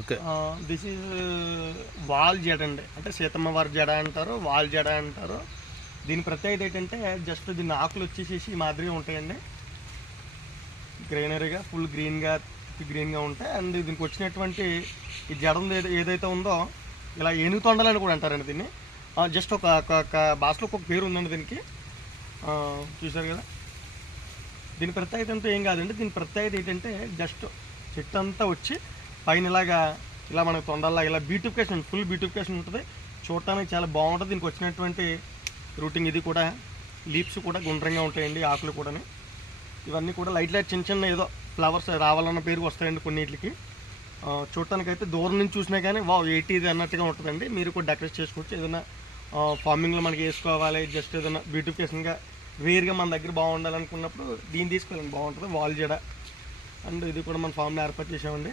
Okay. This is wall జడ అండి, అంటే సీతమ్మ వారి జడ అంటారు, వాల్ జడ అంటారు. దీని ప్రత్యేకత ఏంటంటే జస్ట్ దీని ఆకులు వచ్చేసేసి ఈ మాదిరిగా ఉంటాయండి, గ్రీనరీగా ఫుల్ గ్రీన్గా ఉంటాయి. అండ్ దీనికి వచ్చినటువంటి ఈ జడం ఏదైతే ఉందో ఇలా ఏనుగు తొండలని కూడా అంటారండి దీన్ని. జస్ట్ ఒక భాషలో ఒక పేరు ఉందండి దీనికి, చూసారు కదా. దీని ప్రత్యేకత అంతా ఏం కాదండి, దీని ప్రత్యేకత ఏంటంటే జస్ట్ చెట్టు అంతా వచ్చి పైన ఇలా మనకు తొండల్లా ఇలా బ్యూటిఫికేషన్, ఫుల్ బ్యూటిఫికేషన్ ఉంటుంది, చూడటానికి చాలా బాగుంటుంది. దీనికి వచ్చినటువంటి రూటింగ్ ఇది కూడా, లీవ్స్ కూడా గుండ్రంగా ఉంటాయండి, ఆకులు కూడా. ఇవన్నీ కూడా లైట్ చిన్న చిన్న ఏదో ఫ్లవర్స్ రావాలన్న పేరుకి వస్తాయండి కొన్నిటికి. చూడటానికైతే దూరం నుంచి చూసినా కానీ వావ్ ఏంటి ఇది అన్నట్టుగా ఉంటుందండి. మీరు కూడా డెకరేట్ చేసుకోవచ్చు, ఏదైనా ఫార్మింగ్లో మనకి వేసుకోవాలి, జస్ట్ ఏదైనా బ్యూటిఫికేషన్గా రేర్గా మన దగ్గర బాగుండాలనుకున్నప్పుడు దీన్ని తీసుకోవాలండి, బాగుంటుంది వాల్ జడ. అండ్ ఇది కూడా మన ఫామ్లో ఏర్పాటు చేసామండి.